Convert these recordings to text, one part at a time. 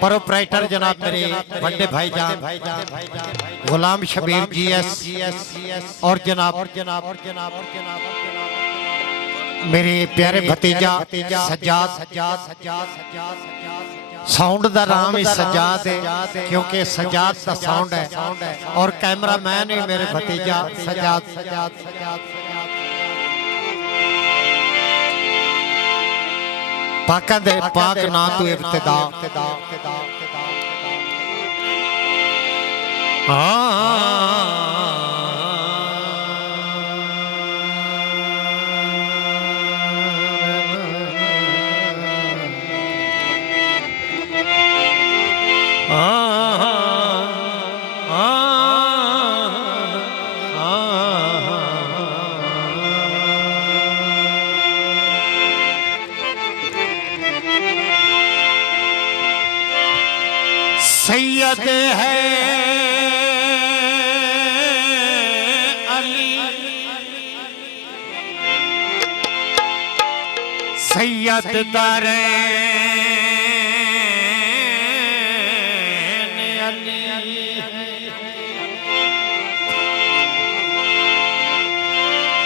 Proprietor जनाब मेरे बड़े भाईजान गुलाम शबीर GS और जनाब मेरे प्यारे भतीजा सज्जाद साउंड दा नाम ही सज्जाद है क्योंकि सज्जाद का साउंड है और कैमरा मैन ही मेरे भतीजा सज्जाद पाक दे पाक ना तू इब्तिदा सैयद है अली सैयद दारैन अली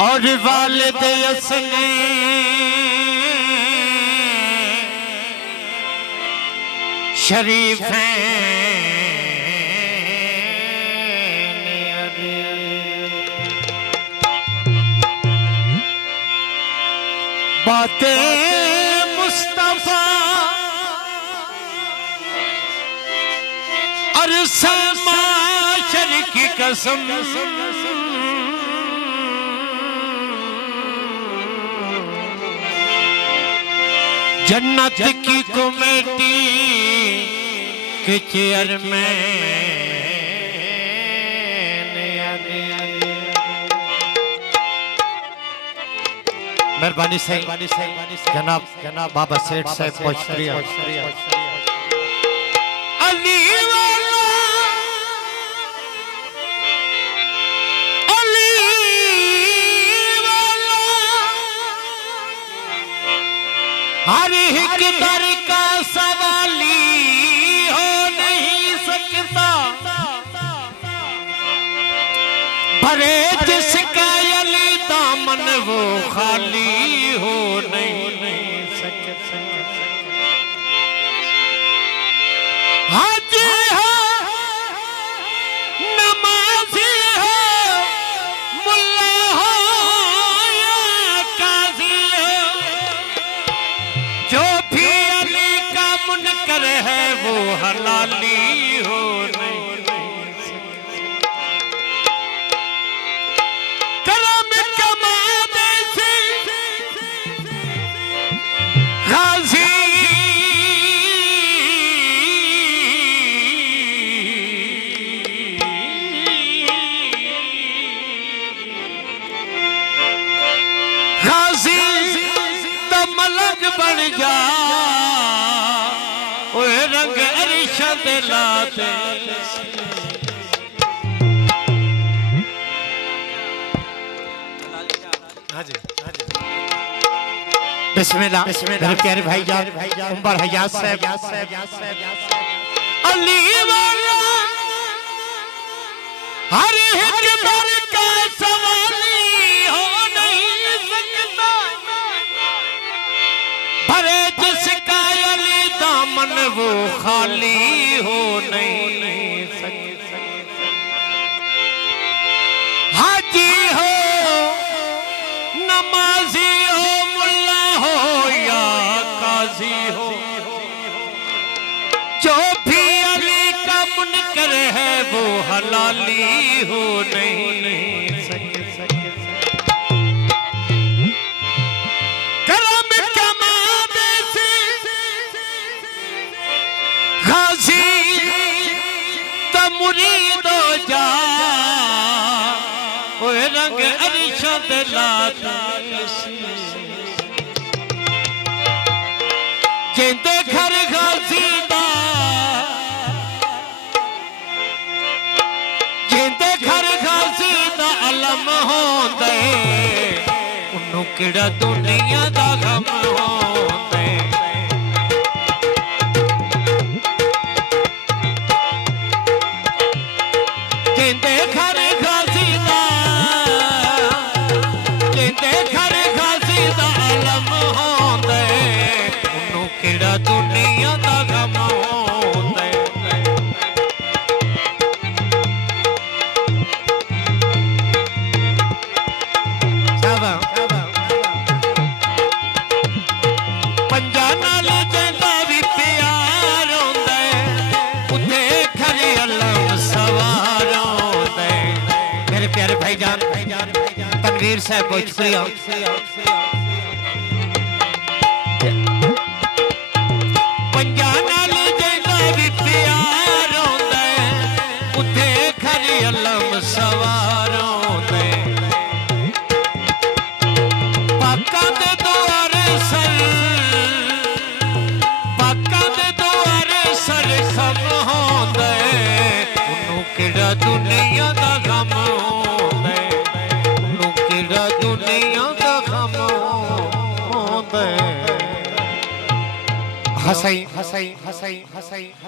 और वालिद असली शरीफ हैं बातें मुस्तफा और समाशर की कसम जन्नत की कमेटी के चेयरमैन मेहरबानी से जनाब बाबा सेठ साहब शुक्रिया अली हर एक दर का सवाली हो नहीं सकता भरे जिसका अली दामन वो खाली हो नहीं सकता हाजी हो नमाजी हो मुल्ला हो या काजी हो जो भी अली का मुनकर है वो हलाली हो नहीं करम कमाने से गाजी गाजी तो मलक बन जा रंग अरिशद लाते बिस्मिल्लाह मेरे प्यारे भाईजान उमर हयात साहब अली वाला हर एक दर का सवाली हो नहीं सकता भरे जिसका अली दामन वो खाली हो नहीं सकता हाजी हो नमाजी हो मुल्ला हो या काजी हो जो भी अली का मुनकर है वो हलाली हो नहीं सकता करम कमाने से गाजी तो मुरीद हो जा रंग अरिशद लाते जिंदे घर गाजी दा जिंदे घर गाजी दा अलम होंदे उन्नू किड़ा दुनिया दा गम होंदे कबीर साहब भोजपुरिया दुनिया दा गम होंदे उन्हों किड़ा दुनिया दा गम होंदे हसई हसई हसई हसई।